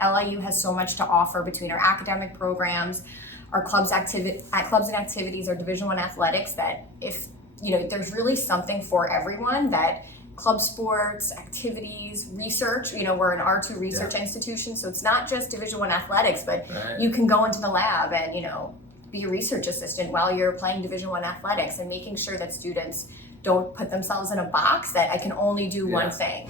LIU has so much to offer between our academic programs, our clubs and activities, our Division I athletics, that if, there's really something for everyone, that club sports, activities, research, we're an R2 research institution, so it's not just Division I athletics, but you can go into the lab and, be a research assistant while you're playing Division I athletics, and making sure that students don't put themselves in a box that I can only do one thing.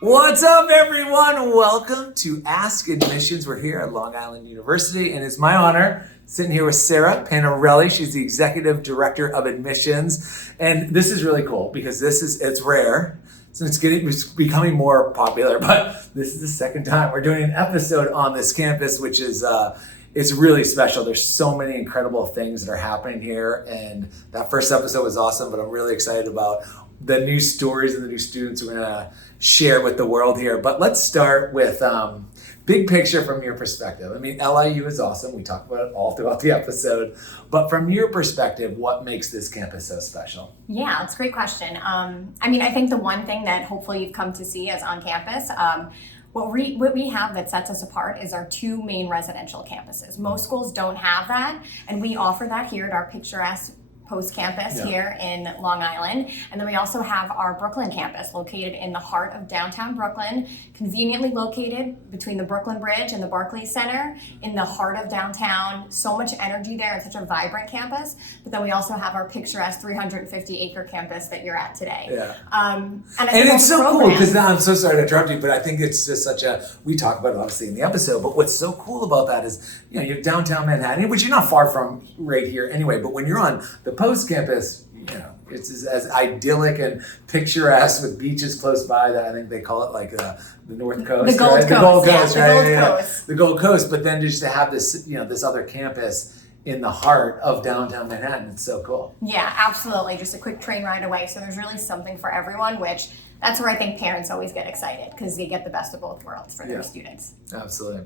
What's up, everyone? Welcome to Ask Admissions. We're here at Long Island University, and it's my honor sitting here with Sarah Panarelli. She's the Executive Director of Admissions, and this is really cool because it's rare. So it's becoming more popular, but this is the second time we're doing an episode on this campus, which is it's really special. There's so many incredible things that are happening here, and that first episode was awesome, but I'm really excited about the new stories and the new students we're gonna share with the world here. But let's start with big picture from your perspective. I mean, LIU is awesome. We talked about it all throughout the episode, but from your perspective, what makes this campus so special? Yeah, that's a great question. I think the one thing that hopefully you've come to see as on campus, what we have that sets us apart is our two main residential campuses. Most schools don't have that, and we offer that here at our picturesque Post campus here in Long Island. And then we also have our Brooklyn campus located in the heart of downtown Brooklyn, conveniently located between the Brooklyn Bridge and the Barclays Center in the heart of downtown. So much energy there and such a vibrant campus. But then we also have our picturesque 350-acre campus that you're at today. Yeah. And it's so cool because I'm so sorry to interrupt you, but I think it's just we talk about it obviously in the episode, but what's so cool about that is, you have downtown Manhattan, which you're not far from right here anyway, but when you're on the Post campus, it's as idyllic and picturesque with beaches close by that I think they call it like the North Coast, the Gold Coast, the Gold Coast, right? The Gold Coast. The Gold Coast, but then just to have this, this other campus in the heart of downtown Manhattan, it's so cool. Yeah, absolutely. Just a quick train ride away. So there's really something for everyone, which that's where I think parents always get excited because they get the best of both worlds for their students. Absolutely.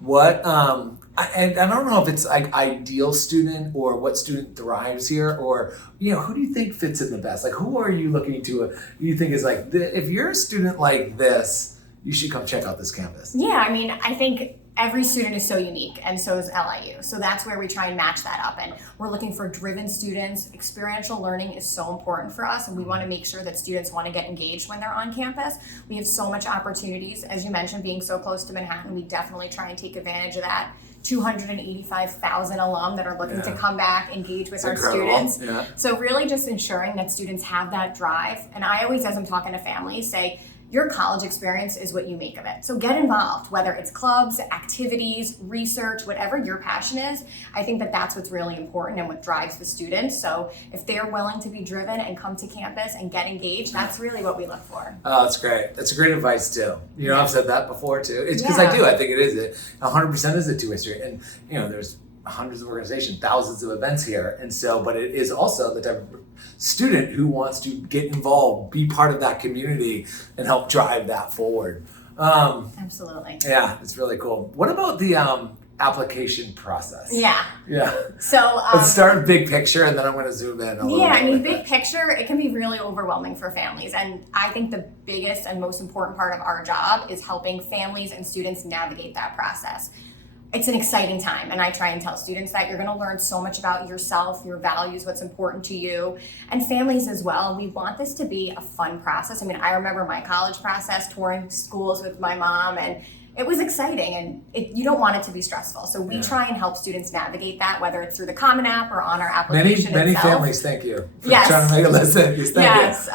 What, I don't know if it's like ideal student or what student thrives here, or, who do you think fits in the best? Like, who are you looking to, you think is like, if you're a student like this, you should come check out this campus? Yeah, I think every student is so unique, and so is LIU. So that's where we try and match that up. And we're looking for driven students. Experiential learning is so important for us, and we want to make sure that students want to get engaged when they're on campus. We have so much opportunities. As you mentioned, being so close to Manhattan, we definitely try and take advantage of that. 285,000 alum that are looking to come back, engage with our students. Yeah. So really just ensuring that students have that drive. And I always, as I'm talking to families, say, your college experience is what you make of it. So get involved, whether it's clubs, activities, research, whatever your passion is. I think that that's what's really important and what drives the students. So if they're willing to be driven and come to campus and get engaged, that's really what we look for. Oh, that's great. That's a great advice too. I've said that before too. It's because I think it is. 100% is a two-way street. And there's hundreds of organizations, thousands of events here. And so, but it is also the type of student who wants to get involved, be part of that community, and help drive that forward. Absolutely. Yeah, it's really cool. What about the application process? Yeah. So let's start big picture, and then I'm going to zoom in a little bit. Big picture, it can be really overwhelming for families. And I think the biggest and most important part of our job is helping families and students navigate that process. It's an exciting time, and I try and tell students that you're going to learn so much about yourself, your values, what's important to you, and families as well. We want this to be a fun process. I remember my college process, touring schools with my mom, and it was exciting, and you don't want it to be stressful. So we try and help students navigate that, whether it's through the Common App or on our application Many itself. families thank you for trying to make it listen. Yes.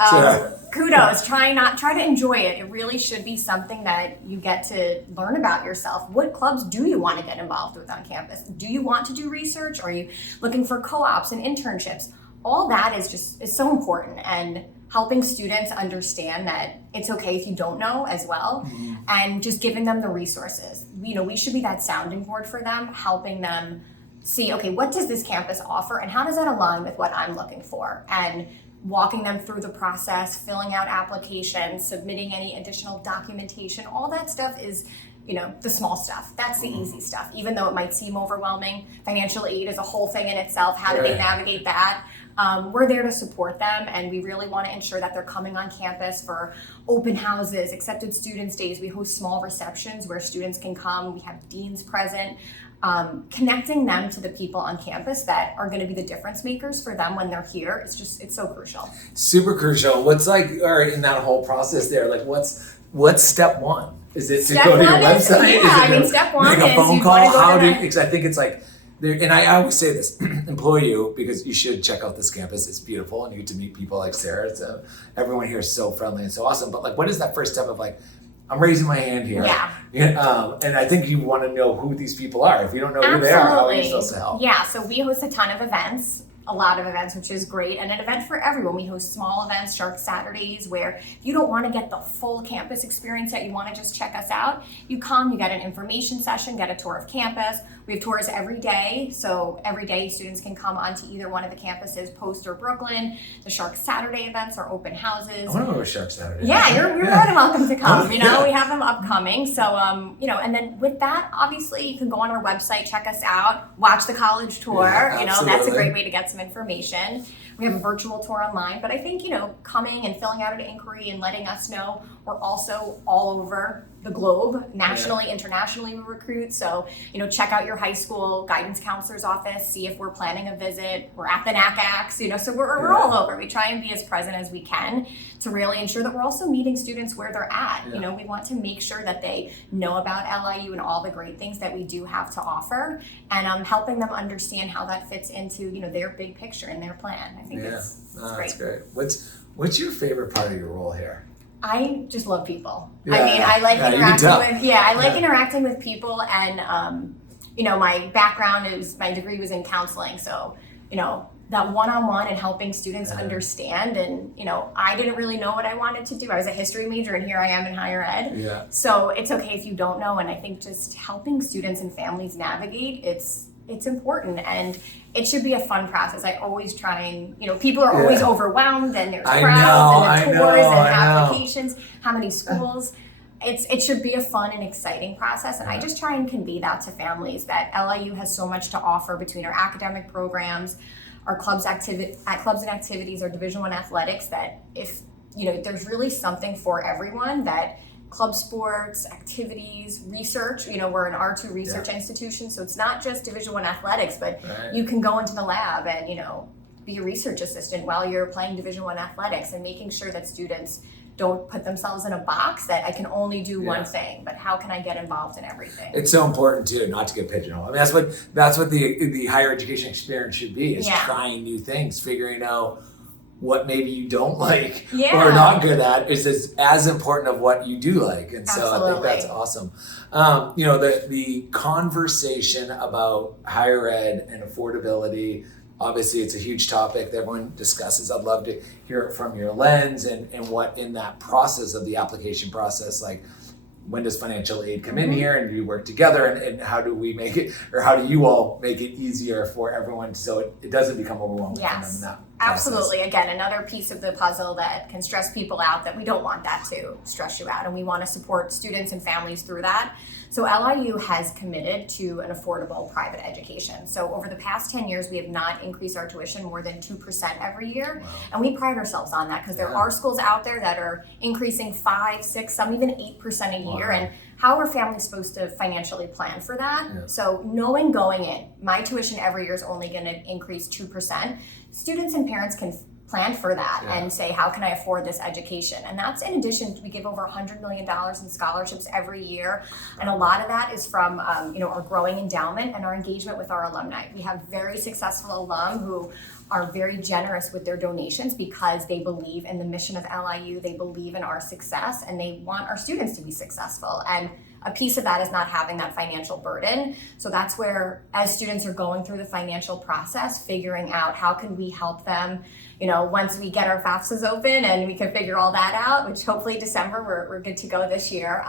Kudos. Try to enjoy it. It really should be something that you get to learn about yourself. What clubs do you want to get involved with on campus? Do you want to do research? Are you looking for co-ops and internships? All that is so important, and helping students understand that it's okay if you don't know as well, and just giving them the resources. We should be that sounding board for them, helping them see, okay, what does this campus offer, and how does that align with what I'm looking for? And walking them through the process, filling out applications, submitting any additional documentation, all that stuff is, the small stuff. That's the easy stuff, even though it might seem overwhelming. Financial aid is a whole thing in itself. How do they navigate that? we're there to support them, and we really want to ensure that they're coming on campus for open houses, accepted students days. We host small receptions where students can come. We have deans present. Connecting them to the people on campus that are going to be the difference makers for them when they're here. It's so crucial. Super crucial. What's like, or in that whole process there, like what's step one? Is it to go to your website? Step one make a is phone you call? want to go How to do? the- Because I think it's like, and I always say this, employ you because you should check out this campus. It's beautiful, and you get to meet people like Sarah. So everyone here is so friendly and so awesome. But like, what is that first step of like, I'm raising my hand here. Yeah. And I think you want to know who these people are. If you don't know who they are, how are you supposed to help? Yeah, so we host a ton of events, a lot of events, which is great, and an event for everyone. We host small events, Shark Saturdays, where if you don't want to get the full campus experience yet, you want to just check us out, you come, you get an information session, get a tour of campus. We have tours every day, so every day students can come onto either one of the campuses, Post or Brooklyn. The Shark Saturday events are open houses. I want to go to Shark Saturday. Yeah, you're more than welcome to come. We have them upcoming. So, and then with that, obviously, you can go on our website, check us out, watch the college tour. Yeah, That's a great way to get some information. We have a virtual tour online, but I think, coming and filling out an inquiry and letting us know we're also all over the globe, nationally, internationally we recruit. So, check out your high school guidance counselor's office, see if we're planning a visit. We're at the NACACs, so we're all over. We try and be as present as we can to really ensure that we're also meeting students where they're at. Yeah. We want to make sure that they know about LIU and all the great things that we do have to offer, and helping them understand how that fits into, their big picture and their plan. I think it's great. That's great. What's your favorite part of your role here? I just love people. Yeah, I like interacting interacting with people, and my background my degree was in counseling, so that one-on-one and helping students understand, and I didn't really know what I wanted to do. I was a history major, and here I am in higher ed. Yeah. So it's okay if you don't know, and I think just helping students and families navigate, it's important, and it should be a fun process. I always try and, people are always overwhelmed, and there's crowds and the tours and applications, how many schools. It should be a fun and exciting process, and I just try and convey that to families that LIU has so much to offer between our academic programs, our clubs and activities, our Division I athletics, that if, there's really something for everyone, that club sports, activities, research, we're an R2 research institution, so it's not just Division I athletics, but you can go into the lab and, be a research assistant while you're playing Division I athletics, and making sure that students don't put themselves in a box that I can only do one thing, but how can I get involved in everything? It's so important too, not to get pigeonholed. I mean, that's what the higher education experience should be, is trying new things, figuring out what maybe you don't like or not good at is as important of what you do like. And so I think that's awesome. The conversation about higher ed and affordability, obviously it's a huge topic that everyone discusses. I'd love to hear it from your lens, and what in that process of the application process, like, when does financial aid come in here, and do you work together, and how do we make it, or how do you all make it easier for everyone so it doesn't become overwhelming for them in that process? Absolutely. Again, another piece of the puzzle that can stress people out, that we don't want that to stress you out, and we want to support students and families through that. So LIU has committed to an affordable private education. So over the past 10 years, we have not increased our tuition more than 2% every year. Wow. And we pride ourselves on that, because there are schools out there that are increasing 5, 6, some even 8% a year. And how are families supposed to financially plan for that? Yeah. So knowing going in, my tuition every year is only going to increase 2%. Students and parents can plan for that and say, how can I afford this education? And that's in addition, we give over $100 million in scholarships every year. And a lot of that is from our growing endowment and our engagement with our alumni. We have very successful alum who are very generous with their donations, because they believe in the mission of LIU, they believe in our success, and they want our students to be successful. And a piece of that is not having that financial burden. So that's where, as students are going through the financial process, figuring out how can we help them, once we get our FAFSAs open and we can figure all that out, which hopefully December, we're good to go this year.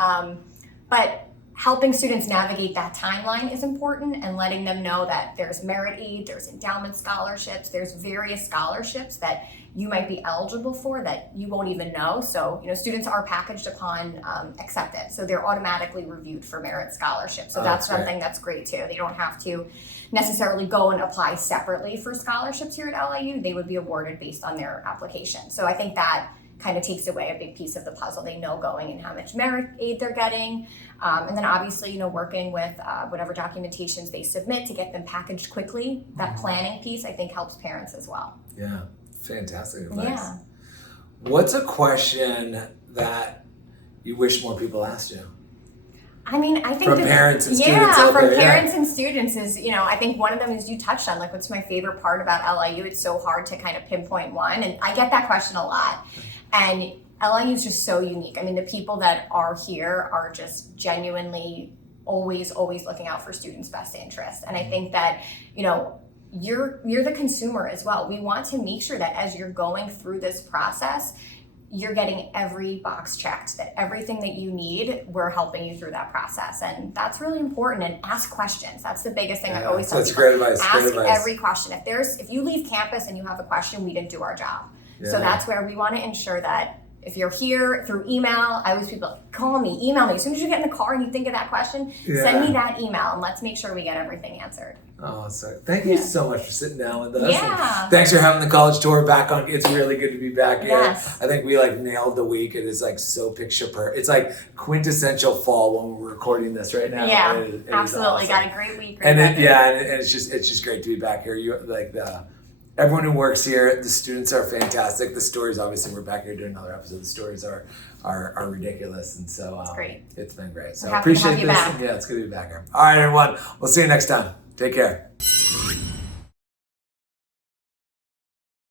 But helping students navigate that timeline is important, and letting them know that there's merit aid, there's endowment scholarships, there's various scholarships that you might be eligible for that you won't even know. So, students are packaged upon acceptance, so they're automatically reviewed for merit scholarships. So that's something that's great too. They don't have to necessarily go and apply separately for scholarships here at LIU. They would be awarded based on their application. So I think that kind of takes away a big piece of the puzzle. They know going and how much merit aid they're getting. And then obviously, working with whatever documentations they submit to get them packaged quickly. That planning piece, I think, helps parents as well. Yeah, fantastic advice. Yeah. What's a question that you wish more people asked you? I mean, I think from parents and students out from there, parents and students is, I think one of them is you touched on, like, what's my favorite part about LIU? It's so hard to kind of pinpoint one, and I get that question a lot. And LIU is just so unique. I mean, the people that are here are just genuinely always looking out for students' best interest. And I think that, you're the consumer as well. We want to make sure that as you're going through this process, you're getting every box checked, that everything that you need, we're helping you through that process. And that's really important. And ask questions. That's the biggest thing I always tell people. That's great advice. Ask every question. If you leave campus and you have a question, we didn't do our job. Yeah. So that's where we want to ensure that if you're here through email, I always people call me, email me. As soon as you get in the car and you think of that question, send me that email and let's make sure we get everything answered. Oh, so thank you so much for sitting down with us. Yeah. Thanks for having the college tour back on. It's really good to be back here. Yes. I think we nailed the week. It is so picture perfect. It's quintessential fall when we're recording this right now. Yeah, it absolutely. Awesome. Got a great week. And it's just great to be back here. Everyone who works here, the students are fantastic. The stories, obviously, we're back here doing another episode. The stories are ridiculous, and so it's great. It's been great. So happy to appreciate have you this. back. Yeah, it's good to be back here. All right, everyone. We'll see you next time. Take care.